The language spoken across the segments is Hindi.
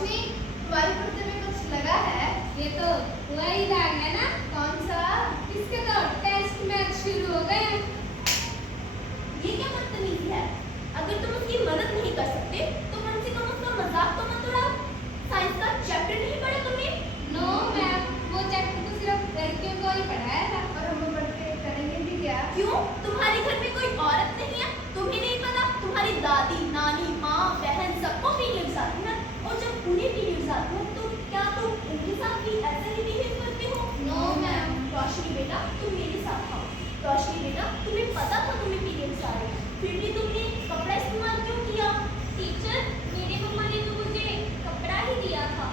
रोशनी, तुम्हारे कुर्ते में कुछ लगा है? ये तो वही दाग है ना। कौन सा? इसके तो टेस्ट मैच शुरू हो गए। ये क्या बदतमीजी है? अगर तुम उसकी मदद नहीं कर सकते तो कम से कम उसका मजाक तो मत उड़ाओ। साइंस का चैप्टर नहीं पढ़ा तुमने? नो मैम, वो चैप्टर तो सिर्फ लड़कियों को ही पढ़ाया था। और हम बढ़ के करेंगे भी क्या? क्यों? तुम्हारे घर में कोई औरत नहीं है? तुम्हें नहीं पता? तुम्हारी दादी, नानी, माँ, बहन सबको पीरियड्स आती हैं और जब उन्हें पीरियड्स आती हैं तो क्या तुम उनके साथ भी ऐसे ही बिहेव करते हो? No ma'am. रोशनी बेटा, तुम मेरे साथ आओ। रोशनी बेटा, तुम्हें पता था तुम्हें पीरियड्स आ रहे हैं, फिर भी तुमने कपड़ा इस्तेमाल क्यों किया? टीचर, मेरी मम्मा ने तो मुझे कपड़ा ही दिया था।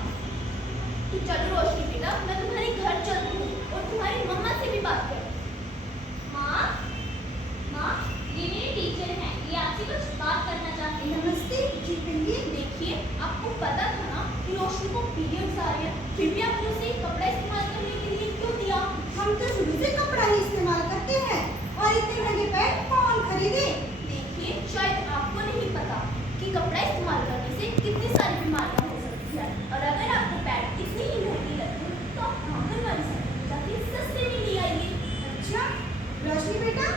तो चलो रोशनी बेटा, मैं तुम्हारे घर चलती हूँ और तुम्हारी मम्मा से भी बात करूँ। माँ, माँ, ये मेरे टीचर हैं, ये आपसे कुछ बात करना चाहते हैं। नमस्ते जी कहिए। देखिए, आपको पता था ना कि रोशनी को पीरियड्स आ रहे हैं, फिर भी आपने उसे कपड़ा इस्तेमाल करने के लिए क्यों दिया? हम तो शुरू से कपड़ा ही इस्तेमाल करते हैं और इतने महंगे पैंट कौन खरीदे? देखिए, शायद आपको नहीं पता कि कपड़ा इस्तेमाल करने से कितनी सारी बीमारियां हो सकती हैं और अगर आपको पैंट इतनी ही महंगी लगे तो आप आंगनबाड़ी सेंटर जाके सस्ते में ले आइए। अच्छा रोशनी बेटा,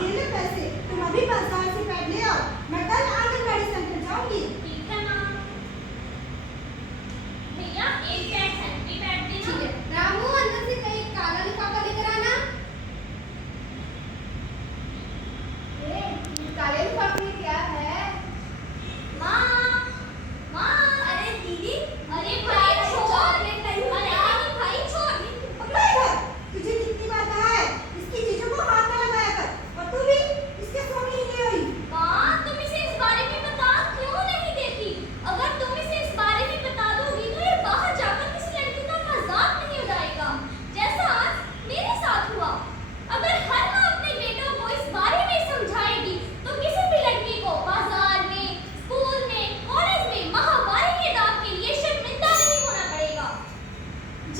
ये ले पैसे, तुम अभी बाजार से पैंट ले आओ, मैं कल आंगनबाड़ी सेंटर जाऊंगी। ठीक है माँ। भैया, एक पैड सैनिटरी पैड देना। ठीक है रामू, अंदर से कहीं काला लिफाफा लेकर आना। ये काले लिफाफे में क्या है? माँ, माँ, अरे दीदी, अरे भाई छोड़, अरे नहीं भाई छोड़। पकड़ा इधर, तुझे कितनी बार कहा है इसकी चीजों को हाथ न लगाया कर, और तू भी इसके सोने ही ले आई। माँ, तुम इसे इस बारे में बता क्यों नहीं देती? अगर तुम इसे इस बारे में बता दोगी तो ये बाहर जाकर किसी लड़की का मजाक नहीं उड़ाएगा, जैसा आज मेरे साथ हुआ। अगर हर माँ अपने बेटों को इस बारे में समझाएगी तो किसी भी लड़की को बाजार में, स्कूल में, कॉलेज में माहवारी के दाग के लिए शर्मिंदा नहीं होना पड़ेगा।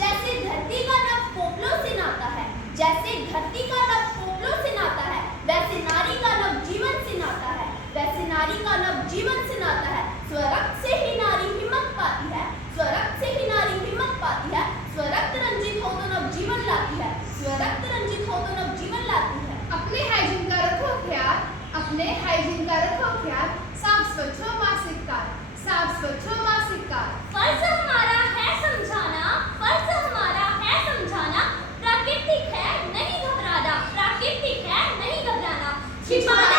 जैसे धरती का नभ पोपलों से नाता है, जैसे धरती का नभ पोपलों से नाता है, वैसे नारी का नभ जीवन से नाता है, वैसे नारी का नभ जीवन से नाता है। स्वरक्त से ही नारी हिम्मत पाती है, स्वरक्त से ही नारी हिम्मत पाती है। स्वरक्त रंजित हो तो नव जीवन लाती है, स्वरक्त रंजित हो तो नव जीवन लाती है। अपने हाइजीन का रखो ख्याल, अपने हाइजीन का रखो ख्याल। साफ स्वच्छ हो मासिक काल, साफ स्वच्छ हो मासिक काल। फर्ज हमारा है समझाना, फर्ज हमारा है समझाना। प्राकृतिक है नहीं घबराना, प्राकृतिक है नहीं घबराना। छिपाना